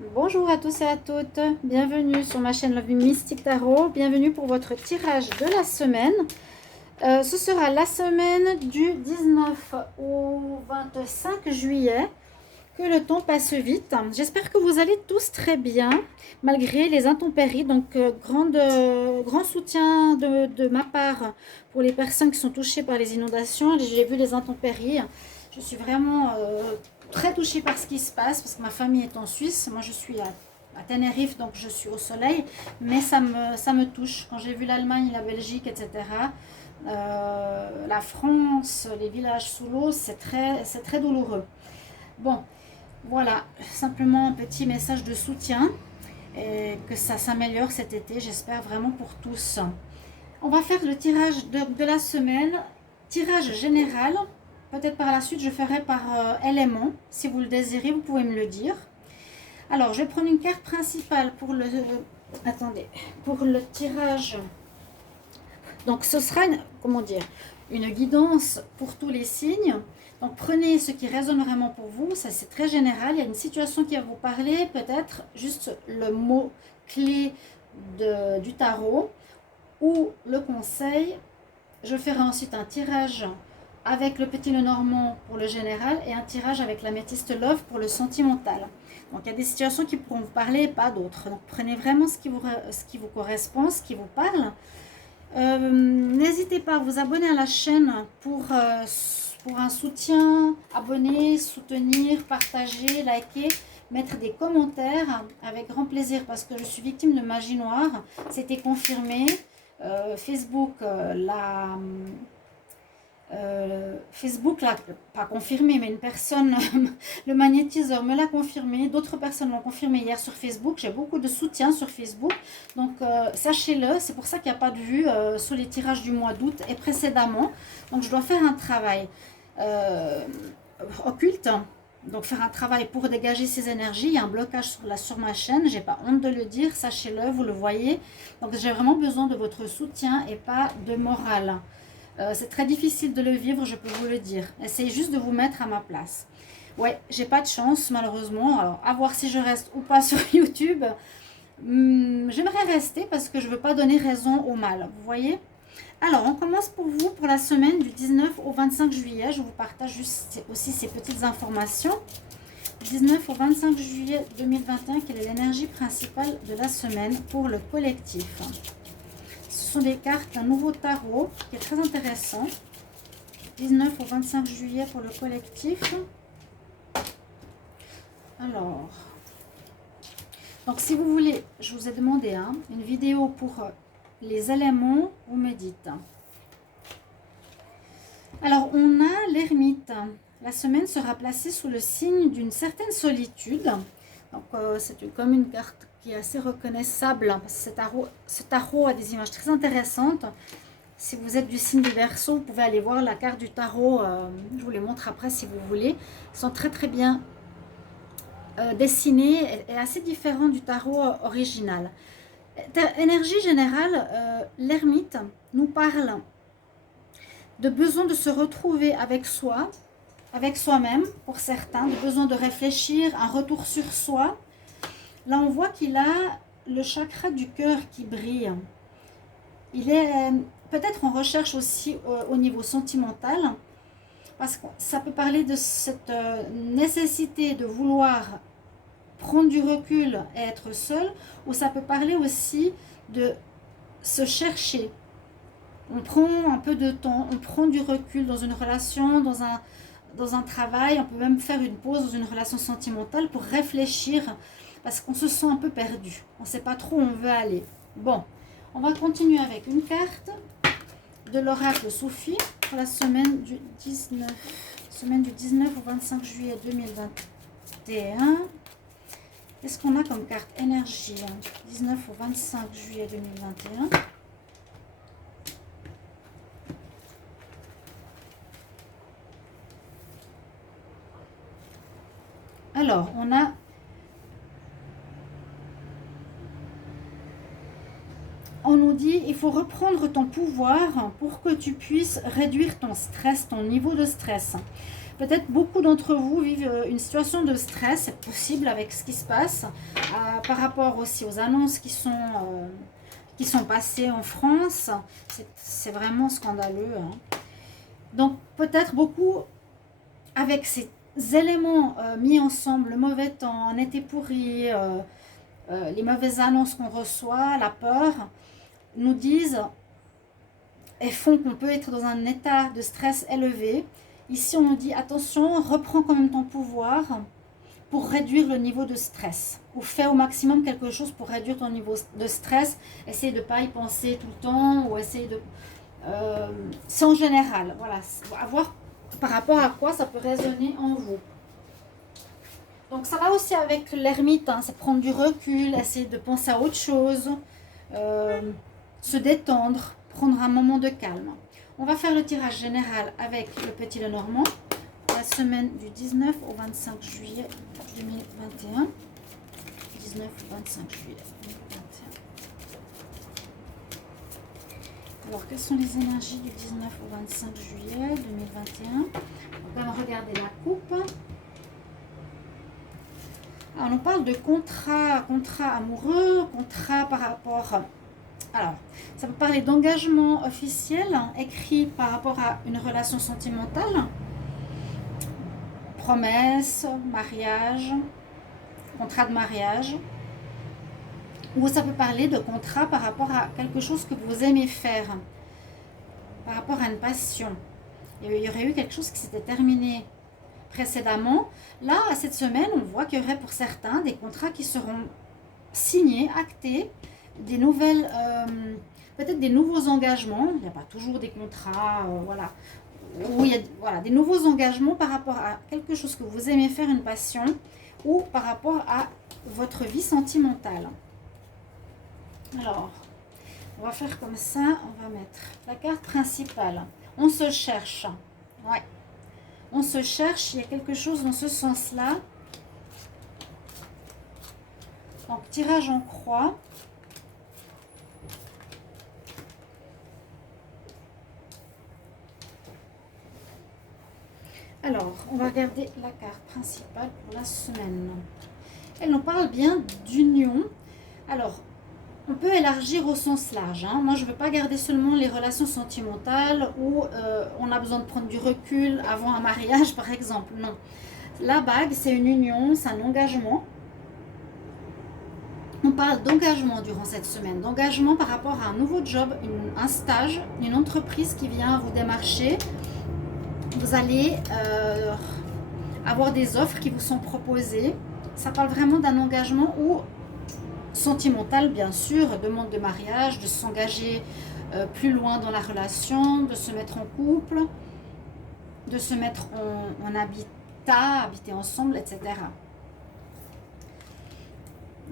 Bonjour à tous et à toutes, bienvenue sur ma chaîne Love Mystic Tarot, bienvenue pour votre tirage de la semaine. Ce sera la semaine du 19 au 25 juillet, que le temps passe vite. J'espère que vous allez tous très bien, malgré les intempéries. Donc, grand soutien de ma part pour les personnes qui sont touchées par les inondations. J'ai vu les intempéries, je suis vraiment très touchée par ce qui se passe, parce que ma famille est en Suisse, moi je suis à Tenerife, donc je suis au soleil, mais ça me touche. Quand j'ai vu l'Allemagne, la Belgique, etc., la France, les villages sous l'eau, c'est très douloureux. Bon, voilà, simplement un petit message de soutien et que ça s'améliore cet été, j'espère vraiment pour tous. On va faire le tirage de la semaine, tirage général. Peut-être par la suite je ferai par élément. Si vous le désirez, vous pouvez me le dire. Alors, je vais prendre une carte principale pour le... attendez, pour le tirage. Donc, ce sera comment dire, une guidance pour tous les signes. Donc, prenez ce qui résonne vraiment pour vous. Ça, c'est très général. Il y a une situation qui va vous parler, peut-être juste le mot clé du tarot ou le conseil. Je ferai ensuite un tirage avec le petit Lenormand pour le général et un tirage avec l'améthyste Love pour le sentimental. Donc il y a des situations qui pourront vous parler et pas d'autres. Donc prenez vraiment ce qui vous correspond, ce qui vous parle. N'hésitez pas à vous abonner à la chaîne pour un soutien. Abonner, soutenir, partager, liker, mettre des commentaires avec grand plaisir, parce que je suis victime de magie noire. C'était confirmé. Facebook Facebook l'a pas confirmé, mais une personne, le magnétiseur me l'a confirmé. D'autres personnes l'ont confirmé hier sur Facebook. J'ai beaucoup de soutien sur Facebook. Donc, sachez-le, c'est pour ça qu'il n'y a pas de vue sur les tirages du mois d'août et précédemment. Donc, je dois faire un travail occulte. Donc, faire un travail pour dégager ces énergies. Il y a un blocage sur ma chaîne. J'ai pas honte de le dire. Sachez-le, vous le voyez. Donc, j'ai vraiment besoin de votre soutien et pas de morale. C'est très difficile de le vivre, je peux vous le dire. Essayez juste de vous mettre à ma place. Ouais, j'ai pas de chance, malheureusement. Alors, à voir si je reste ou pas sur YouTube. J'aimerais rester parce que je veux pas donner raison au mal. Vous voyez? Alors, on commence pour vous pour la semaine du 19 au 25 juillet. Je vous partage juste aussi ces petites informations. 19 au 25 juillet 2021, quelle est l'énergie principale de la semaine pour le collectif? Ce sont des cartes d'un nouveau tarot qui est très intéressant. 19 au 25 juillet pour le collectif. Alors, donc si vous voulez, je vous ai demandé une vidéo pour les éléments, vous me dites. Alors, on a l'ermite. La semaine sera placée sous le signe d'une certaine solitude. Donc, c'est comme une carte qui est assez reconnaissable. Ce tarot a des images très intéressantes. Si vous êtes du signe du Verseau, vous pouvez aller voir la carte du tarot. Je vous les montre après si vous voulez. Ils sont très bien dessinés et assez différents du tarot original. Énergie générale, l'ermite nous parle de besoin de se retrouver avec soi, avec soi-même pour certains, de besoin de réfléchir, un retour sur soi. Là, on voit qu'il a le chakra du cœur qui brille. Il est peut-être en recherche aussi au niveau sentimental, parce que ça peut parler de cette nécessité de vouloir prendre du recul et être seul, ou ça peut parler aussi de se chercher. On prend un peu de temps, on prend du recul dans une relation, dans un travail, on peut même faire une pause dans une relation sentimentale pour réfléchir, parce qu'on se sent un peu perdu, on ne sait pas trop où on veut aller. Bon, on va continuer avec une carte de l'oracle Sophie pour la semaine du 19 au 25 juillet 2021. Qu'est-ce qu'on a comme carte énergie 19 au 25 juillet 2021. Alors, on nous dit, il faut reprendre ton pouvoir pour que tu puisses réduire ton stress, ton niveau de stress. Peut-être beaucoup d'entre vous vivent une situation de stress, c'est possible avec ce qui se passe, par rapport aussi aux annonces qui sont passées en France. C'est vraiment scandaleux, hein. Donc peut-être beaucoup avec ces éléments mis ensemble, le mauvais temps, un été pourri, les mauvaises annonces qu'on reçoit, la peur, nous disent et font qu'on peut être dans un état de stress élevé. Ici, on nous dit attention, reprends quand même ton pouvoir pour réduire le niveau de stress. Ou fais au maximum quelque chose pour réduire ton niveau de stress. Essaye de ne pas y penser tout le temps ou essaye de... c'est en général, voilà, à voir par rapport à quoi ça peut résonner en vous. Donc ça va aussi avec l'ermite, hein, c'est prendre du recul, essayer de penser à autre chose, se détendre, prendre un moment de calme. On va faire le tirage général avec le petit Lenormand, la semaine du 19 au 25 juillet 2021. 19 au 25 juillet 2021. Alors, quelles sont les énergies du 19 au 25 juillet 2021? On va regarder la coupe. Alors, on parle de contrat amoureux, contrat par rapport... Alors, ça peut parler d'engagement officiel, écrit par rapport à une relation sentimentale, promesse, mariage, contrat de mariage, ou ça peut parler de contrat par rapport à quelque chose que vous aimez faire, par rapport à une passion. Il y aurait eu quelque chose qui s'était terminé précédemment. Là, cette semaine, on voit qu'il y aurait pour certains des contrats qui seront signés, actés, des nouvelles, peut-être des nouveaux engagements. Il n'y a pas toujours des contrats, voilà. Où il y a voilà, des nouveaux engagements par rapport à quelque chose que vous aimez faire, une passion, ou par rapport à votre vie sentimentale. Alors, on va faire comme ça, on va mettre la carte principale. On se cherche. Ouais. On se cherche, il y a quelque chose dans ce sens-là. Donc, tirage en croix. Alors, on va regarder la carte principale pour la semaine. Elle nous parle bien d'union. Alors, on peut élargir au sens large, hein. Moi, je ne veux pas garder seulement les relations sentimentales où on a besoin de prendre du recul avant un mariage, par exemple. Non. La bague, c'est une union, c'est un engagement. On parle d'engagement durant cette semaine, d'engagement par rapport à un nouveau job, un stage, une entreprise qui vient vous démarcher. Vous allez avoir des offres qui vous sont proposées. Ça parle vraiment d'un engagement ou sentimental, bien sûr, demande de mariage, de s'engager plus loin dans la relation, de se mettre en couple, de se mettre en habitat, habiter ensemble, etc.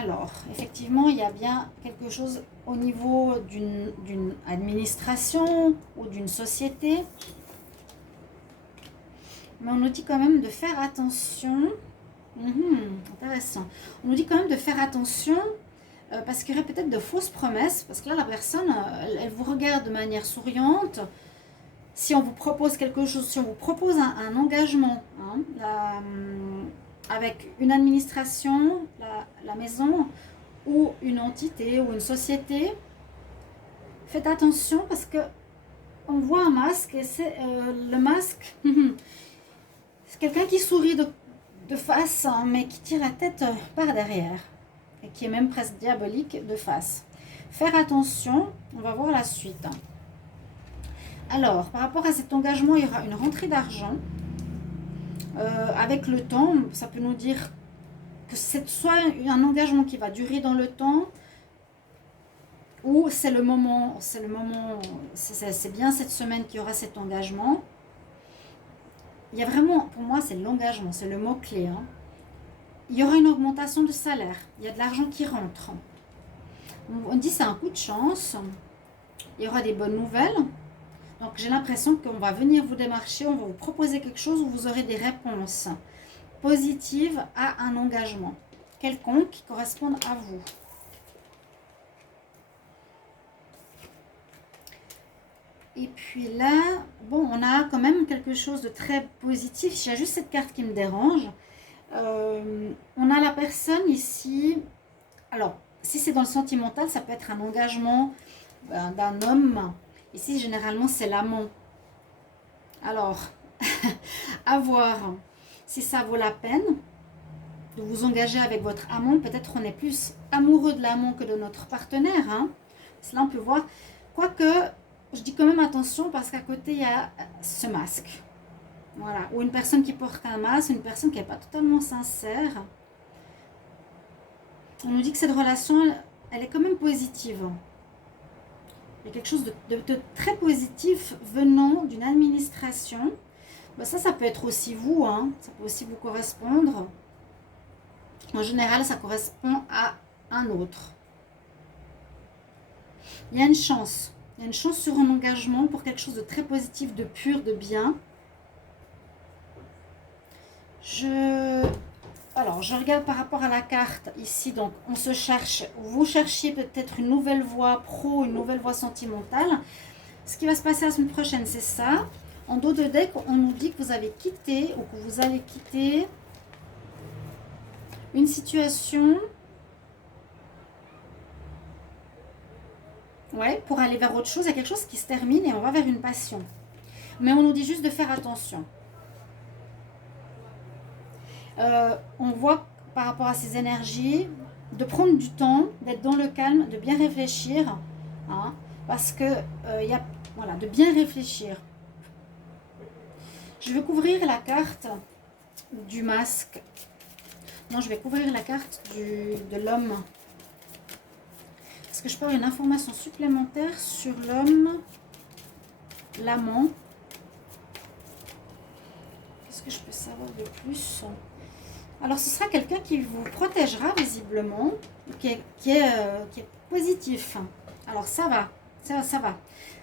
Alors, effectivement, il y a bien quelque chose au niveau d'une administration ou d'une société. Mais on nous dit quand même de faire attention. Intéressant. On nous dit quand même de faire attention parce qu'il y aurait peut-être de fausses promesses. Parce que là, la personne, elle vous regarde de manière souriante. Si on vous propose quelque chose, si on vous propose un engagement, hein, avec une administration, la maison, ou une entité, ou une société, faites attention parce que on voit un masque et c'est le masque... C'est quelqu'un qui sourit de face, hein, mais qui tire la tête par derrière. Et qui est même presque diabolique de face. Faire attention, on va voir la suite. Alors, par rapport à cet engagement, il y aura une rentrée d'argent. Avec le temps, ça peut nous dire que c'est soit un engagement qui va durer dans le temps, ou c'est le moment, c'est bien cette semaine qu'il y aura cet engagement. Il y a vraiment, pour moi, c'est l'engagement, c'est le mot-clé. Hein. Il y aura une augmentation de salaire. Il y a de l'argent qui rentre. On dit c'est un coup de chance. Il y aura des bonnes nouvelles. Donc, j'ai l'impression qu'on va venir vous démarcher, on va vous proposer quelque chose où vous aurez des réponses positives à un engagement quelconque qui corresponde à vous. Et puis là, bon, on a quand même quelque chose de très positif. J'ai juste cette carte qui me dérange. On a la personne ici. Alors, si c'est dans le sentimental, ça peut être un engagement d'un homme. Ici, généralement, c'est l'amant. Alors, à voir si ça vaut la peine de vous engager avec votre amant. Peut-être on est plus amoureux de l'amant que de notre partenaire. Hein. Là, on peut voir. Quoique, je dis quand même attention parce qu'à côté, il y a ce masque. Voilà. Ou une personne qui porte un masque, une personne qui n'est pas totalement sincère. On nous dit que cette relation, elle est quand même positive. Il y a quelque chose de très positif venant d'une administration. Ben ça peut être aussi vous, hein. Ça peut aussi vous correspondre. En général, ça correspond à un autre. Il y a une chance. Il y a une chance sur un engagement pour quelque chose de très positif, de pur, de bien. Alors, je regarde par rapport à la carte ici. Donc, on se cherche. Vous cherchiez peut-être une nouvelle voie pro, une nouvelle voie sentimentale. Ce qui va se passer la semaine prochaine, c'est ça. En dos de deck, on nous dit que vous avez quitté ou que vous allez quitter une situation. Ouais, pour aller vers autre chose. Il y a quelque chose qui se termine et on va vers une passion. Mais on nous dit juste de faire attention. On voit par rapport à ces énergies, de prendre du temps, d'être dans le calme, de bien réfléchir. Hein, parce que, voilà, de bien réfléchir. Je vais couvrir la carte du masque. Non, je vais couvrir la carte de l'homme. Est-ce que je peux avoir une information supplémentaire sur l'homme, l'amant? Qu'est-ce que je peux savoir de plus? Alors, ce sera quelqu'un qui vous protégera visiblement, qui est positif. Alors, ça va, ça va.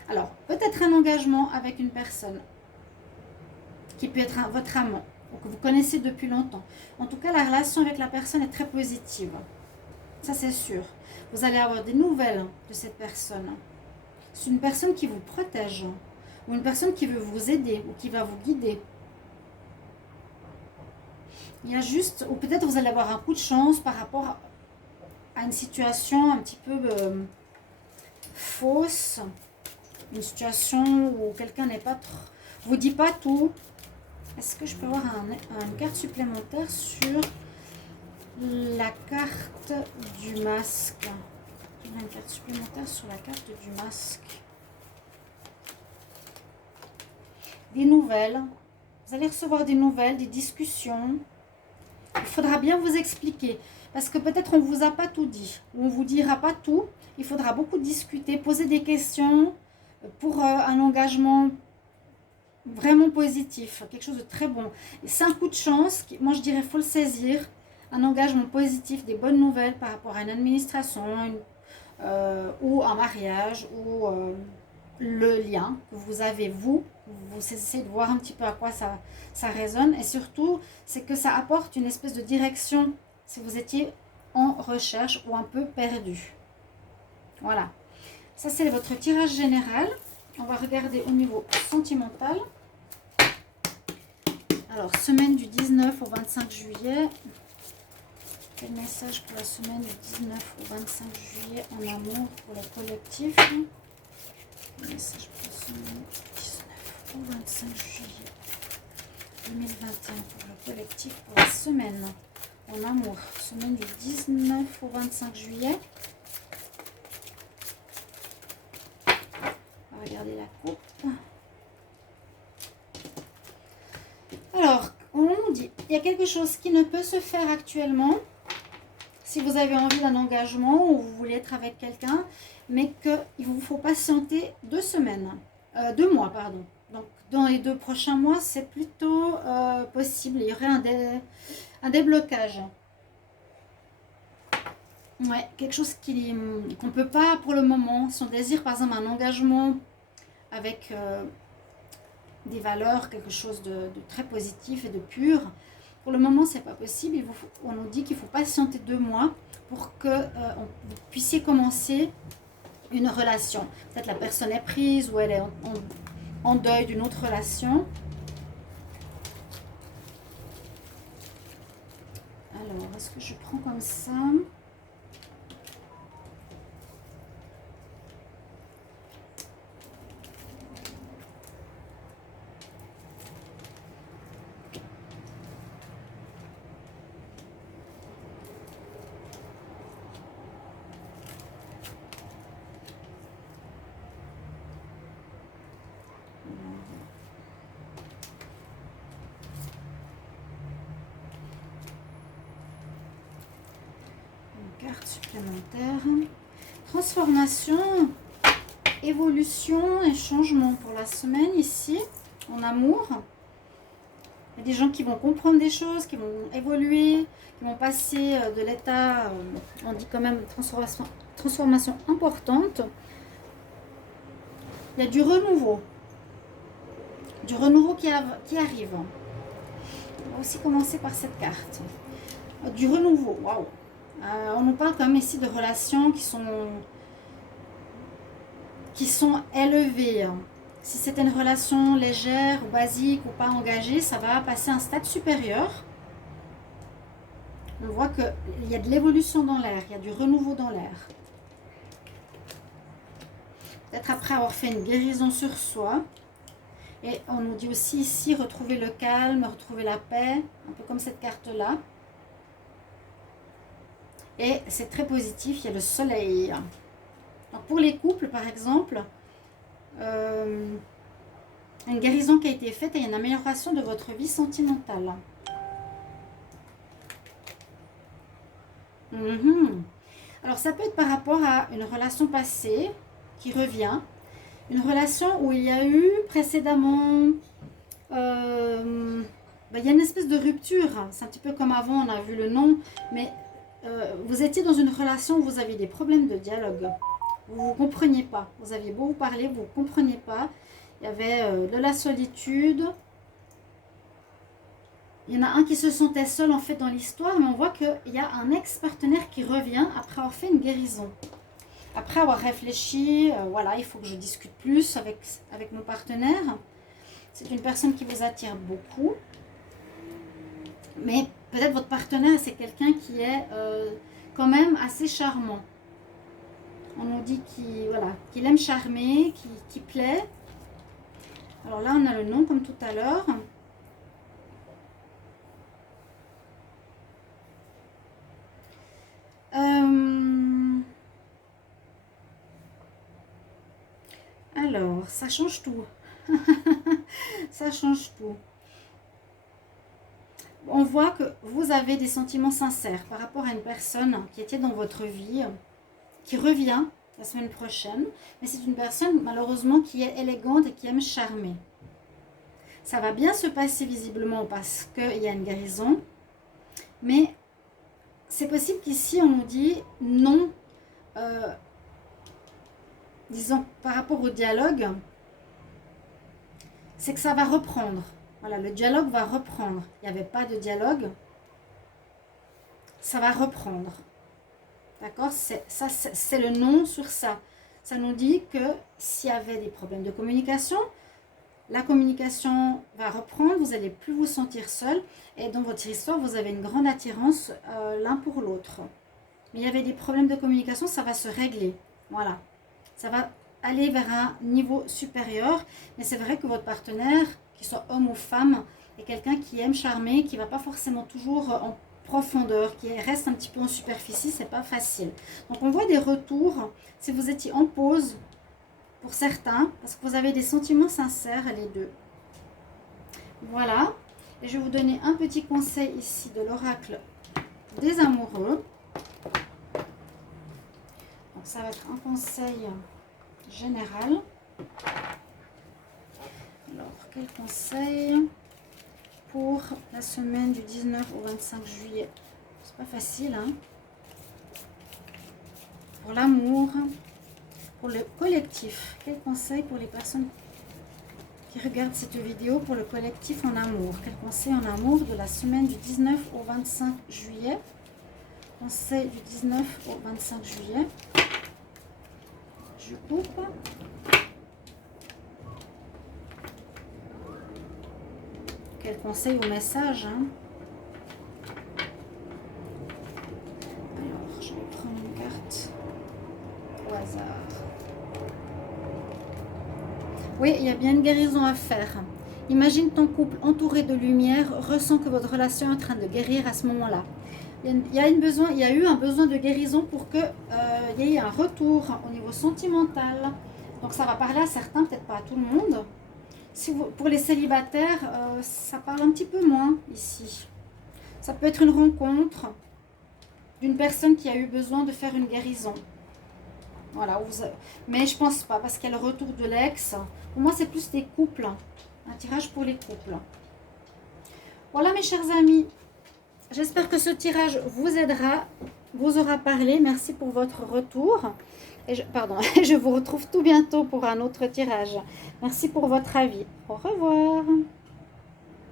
Alors, peut-être un engagement avec une personne qui peut être votre amant, ou que vous connaissez depuis longtemps. En tout cas, la relation avec la personne est très positive. Ça, c'est sûr. Vous allez avoir des nouvelles de cette personne. C'est une personne qui vous protège, ou une personne qui veut vous aider, ou qui va vous guider. Il y a juste, ou peut-être vous allez avoir un coup de chance par rapport à une situation un petit peu fausse, une situation où quelqu'un n'est pas vous dit pas tout. Est-ce que je peux avoir une carte supplémentaire sur la carte du masque? Une carte supplémentaire sur la carte du masque. Des nouvelles. Vous allez recevoir des nouvelles, des discussions. Il faudra bien vous expliquer. Parce que peut-être on ne vous a pas tout dit. Ou on ne vous dira pas tout. Il faudra beaucoup discuter, poser des questions pour un engagement vraiment positif. Quelque chose de très bon. C'est un coup de chance. Moi, je dirais qu'il faut le saisir. Un engagement positif, des bonnes nouvelles par rapport à une administration ou un mariage ou le lien que vous avez, vous essayez de voir un petit peu à quoi ça résonne. Et surtout, c'est que ça apporte une espèce de direction si vous étiez en recherche ou un peu perdu. Voilà. Ça, c'est votre tirage général. On va regarder au niveau sentimental. Alors, semaine du 19 au 25 juillet. Quel message pour la semaine du 19 au 25 juillet en amour pour le collectif? Message pour la semaine du 19 au 25 juillet 2021 pour le collectif pour la semaine en amour. Semaine du 19 au 25 juillet. On va regarder la coupe. Alors, on nous dit, il y a quelque chose qui ne peut se faire actuellement. Si vous avez envie d'un engagement ou vous voulez être avec quelqu'un, mais qu'il vous faut patienter 2 semaines, 2 mois, pardon. Donc, dans les 2 prochains mois, c'est plutôt possible. Il y aurait un déblocage. Ouais, quelque chose qu'on ne peut pas pour le moment. Si on désire, par exemple, un engagement avec des valeurs, quelque chose de très positif et de pur. Pour le moment, c'est pas possible. On nous dit qu'il faut patienter 2 mois pour que vous puissiez commencer une relation. Peut-être la personne est prise ou elle est en deuil d'une autre relation. Alors, est-ce que je prends comme ça? Carte supplémentaire. Transformation, évolution et changement pour la semaine ici, en amour. Il y a des gens qui vont comprendre des choses, qui vont évoluer, qui vont passer de l'état, on dit quand même transformation importante. Il y a du renouveau qui arrive. On va aussi commencer par cette carte. Du renouveau, waouh! On nous parle quand même ici de relations qui sont élevées. Si c'est une relation légère ou basique ou pas engagée, ça va passer à un stade supérieur. On voit qu'il y a de l'évolution dans l'air, il y a du renouveau dans l'air. Peut-être après avoir fait une guérison sur soi. Et on nous dit aussi ici, retrouver le calme, retrouver la paix, un peu comme cette carte-là. Et c'est très positif, il y a le soleil. Donc pour les couples, par exemple, une guérison qui a été faite et une amélioration de votre vie sentimentale. Alors ça peut être par rapport à une relation passée qui revient. Une relation où il y a eu précédemment... il y a une espèce de rupture. C'est un petit peu comme avant, on a vu le nom, mais... vous étiez dans une relation où vous aviez des problèmes de dialogue. Vous ne vous compreniez pas. Vous aviez beau vous parler, vous ne compreniez pas. Il y avait de la solitude. Il y en a un qui se sentait seul en fait dans l'histoire, mais on voit qu'il y a un ex-partenaire qui revient après avoir fait une guérison. Après avoir réfléchi, voilà, il faut que je discute plus avec mon partenaire. C'est une personne qui vous attire beaucoup. Mais peut-être votre partenaire, c'est quelqu'un qui est quand même assez charmant. On nous dit qu'il aime charmer, qui plaît. Alors là, on a le nom comme tout à l'heure. Alors, ça change tout. Ça change tout. On voit que vous avez des sentiments sincères par rapport à une personne qui était dans votre vie, qui revient la semaine prochaine. Mais c'est une personne malheureusement qui est élégante et qui aime charmer. Ça va bien se passer visiblement parce qu'il y a une guérison. Mais c'est possible qu'ici on nous dit non, disons par rapport au dialogue, c'est que ça va reprendre. Voilà, le dialogue va reprendre. Il n'y avait pas de dialogue. Ça va reprendre. D'accord? C'est le non sur ça. Ça nous dit que s'il y avait des problèmes de communication, la communication va reprendre. Vous n'allez plus vous sentir seul. Et dans votre histoire, vous avez une grande attirance l'un pour l'autre. Mais il y avait des problèmes de communication, ça va se régler. Voilà. Ça va aller vers un niveau supérieur. Mais c'est vrai que votre partenaire, qu'il soit homme ou femme, est quelqu'un qui aime charmer, qui ne va pas forcément toujours en profondeur, qui reste un petit peu en superficie, c'est pas facile. Donc on voit des retours, si vous étiez en pause, pour certains, parce que vous avez des sentiments sincères, les deux. Voilà, et je vais vous donner un petit conseil ici de l'oracle des amoureux. Donc ça va être un conseil général. Alors, quel conseil pour la semaine du 19 au 25 juillet? C'est pas facile, hein? Pour l'amour, pour le collectif. Quel conseil pour les personnes qui regardent cette vidéo pour le collectif en amour? Quel conseil en amour de la semaine du 19 au 25 juillet? Conseil du 19 au 25 juillet. Je coupe. Quel conseil ou message, hein? Alors, je vais prendre une carte au hasard. Oui, il y a bien une guérison à faire. Imagine ton couple entouré de lumière, ressens que votre relation est en train de guérir à ce moment-là. Il y a eu un besoin de guérison pour qu'il y ait un retour au niveau sentimental. Donc ça va parler à certains, peut-être pas à tout le monde. Pour les célibataires, ça parle un petit peu moins ici. Ça peut être une rencontre d'une personne qui a eu besoin de faire une guérison. Voilà, mais je pense pas, parce qu'il y a le retour de l'ex. Pour moi, c'est plus des couples. Un tirage pour les couples. Voilà, mes chers amis. J'espère que ce tirage vous aidera, vous aura parlé. Merci pour votre retour. Et je vous retrouve tout bientôt pour un autre tirage. Merci pour votre avis. Au revoir.